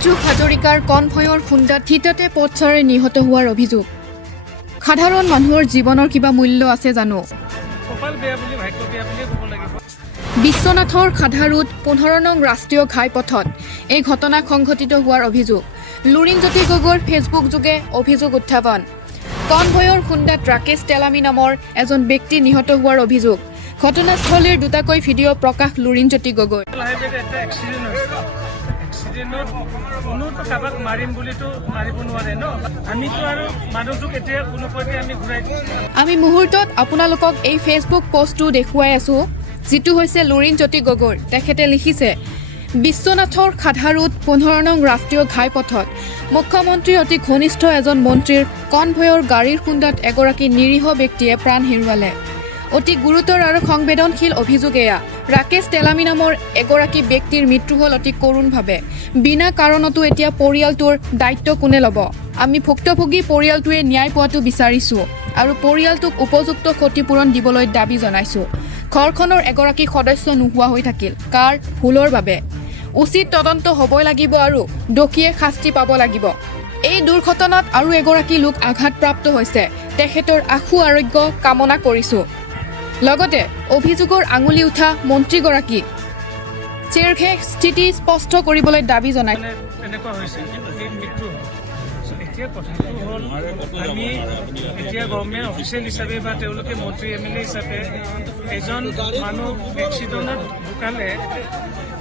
মঞ্জু হাজৰিকাৰ কনভয়ৰ খুন্দাত থিতাতে পথচাৰে নিহত হোৱাৰ অভিযোগ। সাধাৰণ মানুহৰ জীৱনৰ কিবা মূল্য আছে জানো? বিশ্বনাথৰ খাধাৰুত 15 নং ৰাষ্ট্ৰীয় ঘাইপথত এই ঘটনা সংঘটিত হোৱাৰ অভিযোগ। লুৰিণজ্যোতি গগৈৰ ফেচবুক যোগে অভিযোগ উত্থাপন। কনভয়ৰ খুন্দাত ৰাকেশ তেলামী নামৰ এজন ব্যক্তি নিহত হোৱাৰ অভিযোগ। ঘটনাস্থলীৰ দুটাকৈ ভিডিঅ' প্ৰকাশ লুৰিণজ্যোতি গগৈ। কোনোতো কাবাক মাৰিম বুলিতো মাৰিব নোৱাৰে ন। আমিতো আৰু মানুহটোক এতিয়া কোনোপধ্যে আমি ঘূৰাই দিম। আমি মুহূৰ্তত আপোনালোকক এই ফেচবুক পোষ্টটো দেখুৱাই আছো, যিটো হৈছে লুৰিণজ্যোতি গগৈৰ। তেখেতে লিখিছে, বিশ্বনাথৰ খাধাৰুত 15 নং ৰাষ্ট্ৰীয় ঘাইপথত মুখ্যমন্ত্ৰীৰ অতি ঘনিষ্ঠ এজন মন্ত্ৰীৰ কনভয়ৰ গাড়ীৰ খুন্দাত এগৰাকী নিৰীহ ব্যক্তিয়ে প্ৰাণ হেৰুৱালে। অতি গুৰুতৰ আৰু সংবেদনশীল অভিযোগ এয়া। ৰাকেশ তেলামী নামৰ এগৰাকী ব্যক্তিৰ মৃত্যু হ'ল অতি কৰোণভাৱে। বিনা কাৰণতো এতিয়া পৰিয়ালটোৰ দায়িত্ব কোনে ল'ব? আমি ভুক্তভোগী পৰিয়ালটোৱে ন্যায় পোৱাটো বিচাৰিছোঁ আৰু পৰিয়ালটোক উপযুক্ত ক্ষতিপূৰণ দিবলৈ দাবী জনাইছোঁ। ঘৰখনৰ এগৰাকী সদস্য নোহোৱা হৈ থাকিল কাৰ ভুলৰ বাবে। উচিত তদন্ত হ'বই লাগিব আৰু দোষীয়ে শাস্তি পাব লাগিব। এই দুৰ্ঘটনাত আৰু এগৰাকী লোক আঘাতপ্ৰাপ্ত হৈছে। তেখেতৰ আশু আৰোগ্য কামনা কৰিছোঁ। লগতে অভিযোগৰ আঙুলি উঠা মন্ত্ৰীগৰাকীক চেৰঘে স্থিতি স্পষ্ট কৰিবলৈ দাবী জনায়। এনেকুৱা হৈছে মৃত্যু। এতিয়া কথাটো হ'ল, আমি এতিয়া গভৰ্ণমেণ্ট অফিচিয়েল হিচাপে বা তেওঁলোকে মন্ত্ৰী MLA হিচাপে এজন মানুহ এক্সিডেণ্টত ঢুকালে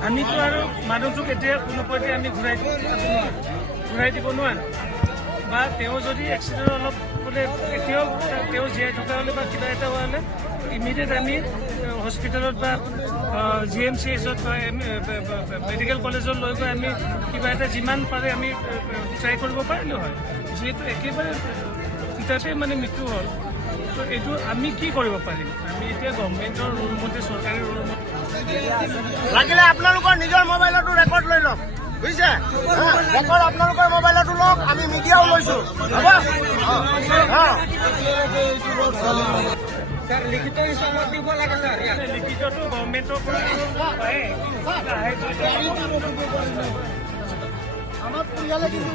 আমিতো আৰু মানুহটোক এতিয়া কোনোপধ্যে আমি ঘূৰাই দিব নোৱাৰোঁ। বা তেওঁ যদি এক্সিডেণ্ট অলপ বোলে এতিয়াও তেওঁ জীয়াই থকা হ'লে বা কিবা এটা হোৱা হ'লে ইমিডিয়েট আমি হস্পিটেলত বা GMCHত বা মেডিকেল কলেজত লৈ গৈ আমি কিবা এটা যিমান পাৰে আমি ট্ৰাই কৰিব পাৰিলোঁ হয়। যিহেতু একেবাৰে তিতাতে মানে মৃত্যু হ'ল, তো এইটো আমি কি কৰিব পাৰিম? আমি এতিয়া গভৰ্ণমেণ্টৰ ৰুল মতে, চৰকাৰী ৰুল মতে লাগিলে আপোনালোকৰ নিজৰ মোবাইলতো ৰেকৰ্ড লৈ লওক, বুজিছে? ৰেকৰ্ড আপোনালোকৰ মোবাইলতো লওক, আমি মিডিয়াও লৈছোঁ। লিখিতটো গভৰ্ণমেণ্টৰ পৰা পায়। আমাৰ পৰিয়ালে কিন্তু